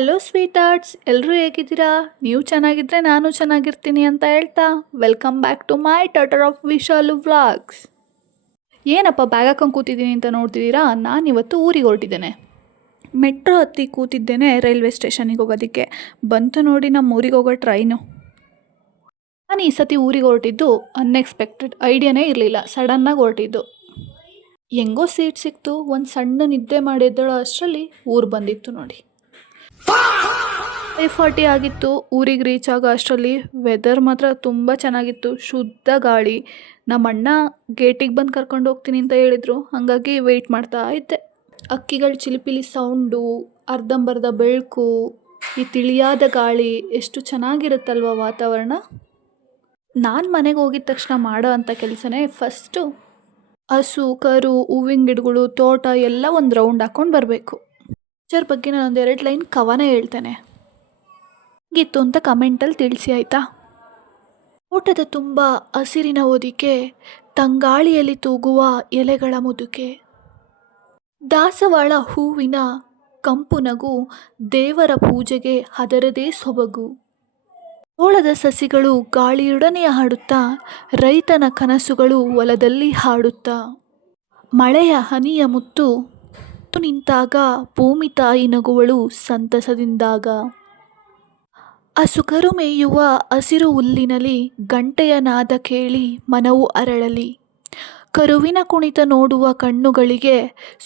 Hello sweet arts, ಎಲ್ಲರೂ ಹೇಗಿದ್ದೀರಾ? ನೀವು ಚೆನ್ನಾಗಿದ್ದರೆ ನಾನು ಚೆನ್ನಾಗಿರ್ತೀನಿ ಅಂತ ಹೇಳ್ತಾ welcome back to my tutor of Vishalu vlogs. ಏನಪ್ಪ ಬ್ಯಾಗ್ ಹಾಕೊಂಡು ಕೂತಿದ್ದೀನಿ ಅಂತ ನೋಡ್ತಿದ್ದೀರಾ? ನಾನಿವತ್ತು ಊರಿಗೆ ಹೊರಟಿದ್ದೇನೆ. ಮೆಟ್ರೋ ಹತ್ತಿ ಕೂತಿದ್ದೇನೆ ರೈಲ್ವೆ ಸ್ಟೇಷನಿಗೆ ಹೋಗೋದಕ್ಕೆ. ಬಂತು ನೋಡಿ ನಮ್ಮ ಊರಿಗೆ ಹೋಗೋ ಟ್ರೈನು. ನಾನು ಈ ಸತಿ ಊರಿಗೆ ಹೊರಟಿದ್ದು ಅನ್ಎಕ್ಸ್ಪೆಕ್ಟೆಡ್, ಐಡಿಯಾನೇ ಇರಲಿಲ್ಲ, ಸಡನ್ನಾಗಿ ಹೊರಟಿದ್ದು. ಹೆಂಗೋ ಸೀಟ್ ಸಿಕ್ತು, ಒಂದು ಸಣ್ಣ ನಿದ್ದೆ ಮಾಡಿದ್ದಳು ಅಷ್ಟರಲ್ಲಿ ಊರು ಬಂದಿತ್ತು ನೋಡಿ. 5:40 ಆಗಿತ್ತು ಊರಿಗೆ ರೀಚ್ ಆಗೋ ಅಷ್ಟರಲ್ಲಿ. ವೆದರ್ ಮಾತ್ರ ತುಂಬ ಚೆನ್ನಾಗಿತ್ತು, ಶುದ್ಧ ಗಾಳಿ. ನಮ್ಮ ಅಣ್ಣ ಗೇಟಿಗೆ ಬಂದು ಕರ್ಕೊಂಡು ಹೋಗ್ತೀನಿ ಅಂತ ಹೇಳಿದರು, ಹಾಗಾಗಿ ವೆಯ್ಟ್ ಮಾಡ್ತಾ ಇದ್ದೆ. ಅಕ್ಕಿಗಳ ಚಿಲಿಪಿಲಿ ಸೌಂಡು, ಅರ್ಧಂಬರ್ಧ ಬೆಳಕು, ಈ ತಿಳಿಯಾದ ಗಾಳಿ, ಎಷ್ಟು ಚೆನ್ನಾಗಿರುತ್ತಲ್ವ ವಾತಾವರಣ. ನಾನು ಮನೆಗೆ ಹೋಗಿದ ತಕ್ಷಣ ಮಾಡೋ ಅಂಥ ಕೆಲಸನೇ ಫಸ್ಟು ಹಸು ಕರು, ಹೂವಿನ ಗಿಡಗಳು, ತೋಟ ಎಲ್ಲ ಒಂದು ರೌಂಡ್ ಹಾಕ್ಕೊಂಡು ಬರಬೇಕು. ನೇಚರ್ ಬಗ್ಗೆ ನಾನು ಒಂದೆರಡು ಲೈನ್ ಕವನ ಹೇಳ್ತೇನೆ. ಹೇಗಿತ್ತು ಅಂತ ಕಮೆಂಟಲ್ಲಿ ತಿಳಿಸಿ ಆಯಿತಾ? ತೋಟದ ತುಂಬ ಹಸಿರಿನ ಹೊದಿಕೆ, ತಂಗಾಳಿಯಲ್ಲಿ ತೂಗುವ ಎಲೆಗಳ ಮುದುಕೆ, ದಾಸವಾಳ ಹೂವಿನ ಕಂಪು ನಗು, ದೇವರ ಪೂಜೆಗೆ ಅದರದೇ ಸೊಬಗು. ಜೋಳದ ಸಸಿಗಳು ಗಾಳಿಯೊಡನೆ ಹಾಡುತ್ತಾ, ರೈತನ ಕನಸುಗಳು ಹೊಲದಲ್ಲಿ ಹಾಡುತ್ತಾ, ಮಳೆಯ ಹನಿಯ ಮುತ್ತು ನಿಂತಾಗ ಭೂಮಿ ತಾಯಿ ನಗುವಳು ಸಂತಸದಿಂದಾಗ. ಹಸುಕರು ಮೇಯುವ ಹಸಿರು ಹುಲ್ಲಿನಲ್ಲಿ ಗಂಟೆಯ ನಾದ ಕೇಳಿ ಮನವು ಅರಳಲಿ. ಕರುವಿನ ಕುಣಿತ ನೋಡುವ ಕಣ್ಣುಗಳಿಗೆ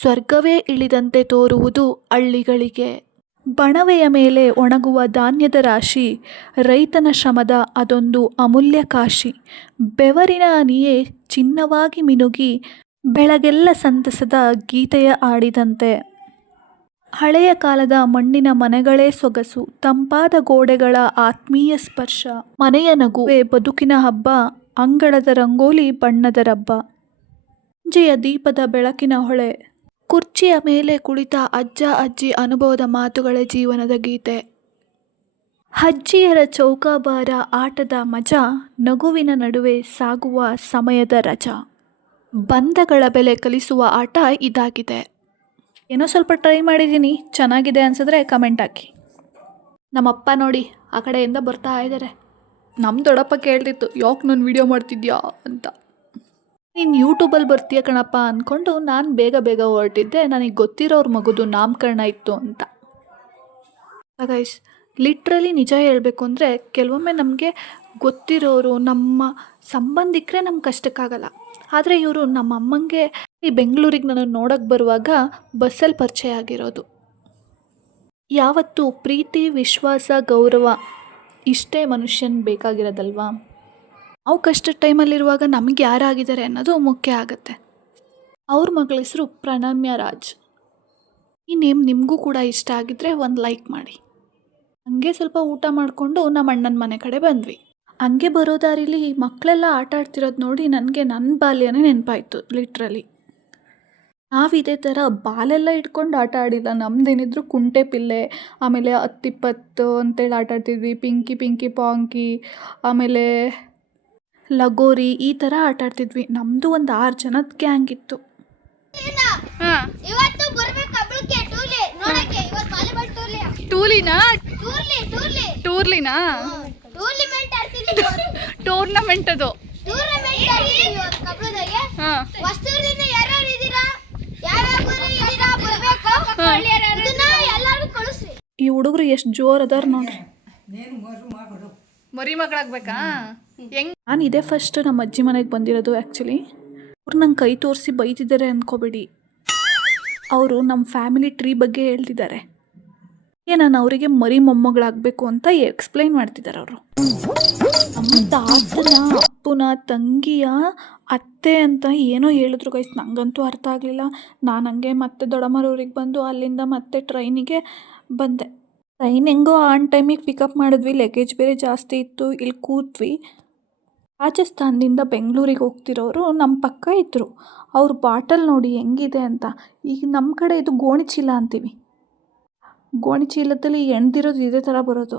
ಸ್ವರ್ಗವೇ ಇಳಿದಂತೆ ತೋರುವುದು ಹಳ್ಳಿಗಳಿಗೆ. ಬಣವೆಯ ಮೇಲೆ ಒಣಗುವ ಧಾನ್ಯದ ರಾಶಿ, ರೈತನ ಶ್ರಮದ ಅದೊಂದು ಅಮೂಲ್ಯ ಕಾಶಿ. ಬೆವರಿನ ಹನಿಯೇ ಚಿನ್ನವಾಗಿ ಮಿನುಗಿ, ಬೆಳಗೆಲ್ಲ ಸಂತಸದ ಗೀತೆಯ ಆಡಿದಂತೆ. ಹಳೆಯ ಕಾಲದ ಮಣ್ಣಿನ ಮನೆಗಳೇ ಸೊಗಸು, ತಂಪಾದ ಗೋಡೆಗಳ ಆತ್ಮೀಯ ಸ್ಪರ್ಶ, ಮನೆಯ ನಗುವೆ ಬದುಕಿನ ಹಬ್ಬ, ಅಂಗಳದ ರಂಗೋಲಿ ಬಣ್ಣದ ರಬ್ಬ. ಸಂಜೆಯ ದೀಪದ ಬೆಳಕಿನ ಹೊಳೆ, ಕುರ್ಚಿಯ ಮೇಲೆ ಕುಳಿತ ಅಜ್ಜ ಅಜ್ಜಿ ಅನುಭವದ ಮಾತುಗಳೇ ಜೀವನದ ಗೀತೆ. ಅಜ್ಜಿಯರ ಚೌಕಾಬಾರ ಆಟದ ಮಜಾ, ನಗುವಿನ ನಡುವೆ ಸಾಗುವ ಸಮಯದ ರಜಾ. ಬಂಧಗಳ ಬೆಲೆ ಕಲಿಸುವ ಆಟ ಇದಾಗಿದೆ. ಏನೋ ಸ್ವಲ್ಪ ಟ್ರೈ ಮಾಡಿದ್ದೀನಿ, ಚೆನ್ನಾಗಿದೆ ಅನಿಸಿದ್ರೆ ಕಮೆಂಟ್ ಹಾಕಿ. ನಮ್ಮಪ್ಪ ನೋಡಿ ಆ ಕಡೆಯಿಂದ ಬರ್ತಾ ಇದ್ದಾರೆ. ನಮ್ಮ ದೊಡ್ಡಪ್ಪ ಕೇಳ್ತಿತ್ತು, ಯಾಕೆ ನಾನು ವೀಡಿಯೋ ಮಾಡ್ತಿದ್ಯಾ ಅಂತ. ನೀನು ಯೂಟ್ಯೂಬಲ್ಲಿ ಬರ್ತೀಯ ಕಣಪ್ಪ ಅಂದ್ಕೊಂಡು ನಾನು ಬೇಗ ಬೇಗ ಹೊರಟಿದ್ದೆ. ನನಗೆ ಗೊತ್ತಿರೋರ ಮಗುದು ನಾಮಕರಣ ಇತ್ತು ಅಂತ. ಗೈಸ್, ಲಿಟ್ರಲಿ ನಿಜ ಹೇಳಬೇಕು ಅಂದರೆ ಕೆಲವೊಮ್ಮೆ ನಮಗೆ ಗೊತ್ತಿರೋರು, ನಮ್ಮ ಸಂಬಂಧಿಕರೇ ನಮ್ಮ ಕಷ್ಟಕ್ಕಾಗಲ್ಲ. ಆದರೆ ಇವರು ನಮ್ಮ ಅಮ್ಮಂಗೆ ಈ ಬೆಂಗಳೂರಿಗೆ ನಾನು ನೋಡೋಕ್ಕೆ ಬರುವಾಗ ಬಸ್ಸಲ್ಲಿ ಪರಿಚಯ ಆಗಿರೋದು. ಯಾವತ್ತೂ ಪ್ರೀತಿ, ವಿಶ್ವಾಸ, ಗೌರವ ಇಷ್ಟೇ ಮನುಷ್ಯನ ಬೇಕಾಗಿರೋದಲ್ವಾ. ನಾವು ಕಷ್ಟದ ಟೈಮಲ್ಲಿರುವಾಗ ನಮಗೆ ಯಾರಾಗಿದ್ದಾರೆ ಅನ್ನೋದು ಮುಖ್ಯ ಆಗುತ್ತೆ. ಅವ್ರ ಮಗಳ ಹೆಸರು ಪ್ರಣಮ್ಯ ರಾಜ್. ಈ ನೇಮ್ ನಿಮಗೂ ಕೂಡ ಇಷ್ಟ ಆಗಿದ್ದರೆ ಒಂದು ಲೈಕ್ ಮಾಡಿ. ಹಂಗೆ ಸ್ವಲ್ಪ ಊಟ ಮಾಡಿಕೊಂಡು ನಮ್ಮ ಅಣ್ಣನ ಮನೆ ಕಡೆ ಬಂದ್ವಿ. ಹಂಗೆ ಬರೋ ದಾರಿಲಿ ಮಕ್ಕಳೆಲ್ಲ ಆಟ ಆಡ್ತಿರೋದು ನೋಡಿ ನನಗೆ ನನ್ನ ಬಾಲ್ಯನೇ ನೆನಪಾಯಿತು. ಲಿಟ್ರಲಿ ನಾವಿದೇ ಥರ ಬಾಲೆಲ್ಲ ಇಟ್ಕೊಂಡು ಆಟ ಆಡಿಲ್ಲ. ನಮ್ಮದೇನಿದ್ರು ಕುಂಟೆ ಪಿಲ್ಲೆ, ಆಮೇಲೆ 10-20 ಅಂತೇಳಿ ಆಟ ಆಡ್ತಿದ್ವಿ. ಪಿಂಕಿ ಪಿಂಕಿ ಪಾಂಕಿ, ಆಮೇಲೆ ಲಗೋರಿ, ಈ ಥರ ಆಟ ಆಡ್ತಿದ್ವಿ. ನಮ್ಮದು ಒಂದು 6 ಜನದ ಗ್ಯಾಂಗ್ ಇತ್ತು. ಟೂರ್ನಮೆಂಟ್ ಅದು. ಈ ಹುಡುಗರು ಎಷ್ಟು ಜೋರ್ ಅದಾರ ನೋಡ್ರಿ. ಮರಿ ಮಗಳಾಗ್ಬೇಕಾ? ನಾನು ಇದೇ ಫಸ್ಟ್ ನಮ್ಮ ಅಜ್ಜಿ ಮನೆಗೆ ಬಂದಿರೋದು. ಆ್ಯಕ್ಚುಲಿ ಅವ್ರು ನಂಗೆ ಕೈ ತೋರಿಸಿ ಬೈತಿದ್ದಾರೆ ಅಂದ್ಕೋಬೇಡಿ. ಅವರು ನಮ್ಮ ಫ್ಯಾಮಿಲಿ ಟ್ರೀ ಬಗ್ಗೆ ಹೇಳ್ತಿದ್ದಾರೆ. ನಾನು ಅವರಿಗೆ ಮರಿ ಮೊಮ್ಮಗಳಾಗಬೇಕು ಅಂತ ಎಕ್ಸ್ಪ್ಲೈನ್ ಮಾಡ್ತಿದ್ದಾರೆ ಅವರು. ನಮ್ಮ ತಾತನ ಅಪ್ಪನ ತಂಗಿಯ ಅತ್ತೆ ಅಂತ ಏನೋ ಹೇಳಿದ್ರು ಗೈಸ್, ನನಗಂತೂ ಅರ್ಥ ಆಗಲಿಲ್ಲ. ನಾನು ಹಂಗೆ ಮತ್ತೆ ದೊಡ್ಡಮ್ಮರವ್ರಿಗೆ ಬಂದು ಅಲ್ಲಿಂದ ಮತ್ತೆ ಟ್ರೈನಿಗೆ ಬಂದೆ. ಟ್ರೈನ್ ಹೆಂಗೋ ಆನ್ ಟೈಮಿಗೆ ಪಿಕಪ್ ಮಾಡಿದ್ವಿ. ಲಗೇಜ್ ಬೇರೆ ಜಾಸ್ತಿ ಇತ್ತು. ಇಲ್ಲಿ ಕೂತ್ವಿ. ರಾಜಸ್ಥಾನದಿಂದ ಬೆಂಗಳೂರಿಗೆ ಹೋಗ್ತಿರೋರು ನಮ್ಮ ಪಕ್ಕ ಇದ್ದರು. ಅವ್ರ ಬಾಟಲ್ ನೋಡಿ ಹೆಂಗಿದೆ ಅಂತ. ಈಗ ನಮ್ಮ ಕಡೆ ಇದು ಗೋಣಿ ಚೀಲ ಅಂತೀವಿ. ಗೋಣಿ ಚೀಲದಲ್ಲಿ ಎಣ್ದಿರೋದು ಇದೇ ಥರ ಬರೋದು.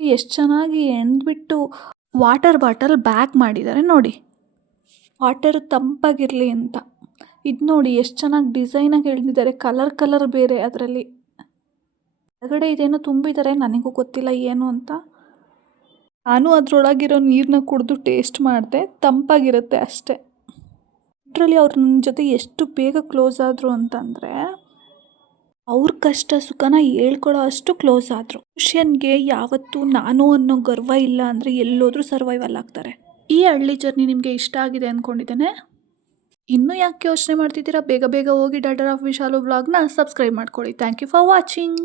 ಎಷ್ಟು ಚೆನ್ನಾಗಿ ಎಣ್ದ್ಬಿಟ್ಟು ವಾಟರ್ ಬಾಟಲ್ ಬ್ಯಾಗ್ ಮಾಡಿದ್ದಾರೆ ನೋಡಿ. ವಾಟರ್ ತಂಪಾಗಿರಲಿ ಅಂತ. ಇದು ನೋಡಿ ಎಷ್ಟು ಚೆನ್ನಾಗಿ ಡಿಸೈನಾಗಿ ಎಳೆದಿದ್ದಾರೆ. ಕಲರ್ ಬೇರೆ ಅದರಲ್ಲಿ. ಹೊರಗಡೆ ಇದೇನೋ ತುಂಬಿದ್ದಾರೆ, ನನಗೂ ಗೊತ್ತಿಲ್ಲ ಏನು ಅಂತ. ನಾನು ಅದರೊಳಗಿರೋ ನೀರನ್ನ ಕುಡಿದು ಟೇಸ್ಟ್ ಮಾಡಿದೆ, ತಂಪಾಗಿರುತ್ತೆ ಅಷ್ಟೇ. ಲಿಟ್ರಲಿ ಅವ್ರು ನನ್ನ ಜೊತೆ ಎಷ್ಟು ಬೇಗ ಕ್ಲೋಸ್ ಆದರು ಅಂತಂದರೆ, ಅವ್ರ ಕಷ್ಟ ಸುಖನ ಹೇಳ್ಕೊಳ್ಳೋ ಅಷ್ಟು ಕ್ಲೋಸ್ ಆದರು. ಮನುಷ್ಯನಿಗೆ ಯಾವತ್ತೂ ನಾನು ಅನ್ನೋ ಗರ್ವ ಇಲ್ಲ ಅಂದರೆ ಎಲ್ಲೋದ್ರೂ ಸರ್ವೈವಲ್ ಆಗ್ತಾರೆ. ಈ ಹಳ್ಳಿ ಜರ್ನಿ ನಿಮಗೆ ಇಷ್ಟ ಆಗಿದೆ ಅಂದ್ಕೊಂಡಿದ್ದೇನೆ. ಇನ್ನೂ ಯಾಕೆ ಯೋಚನೆ ಮಾಡ್ತಿದ್ದೀರಾ? ಬೇಗ ಬೇಗ ಹೋಗಿ ಡಾಟರ್ ಆಫ್ ವಿಶಾಲು ವ್ಲಾಗ್ನ ಸಬ್ಸ್ಕ್ರೈಬ್ ಮಾಡ್ಕೊಳ್ಳಿ. Thank you for watching.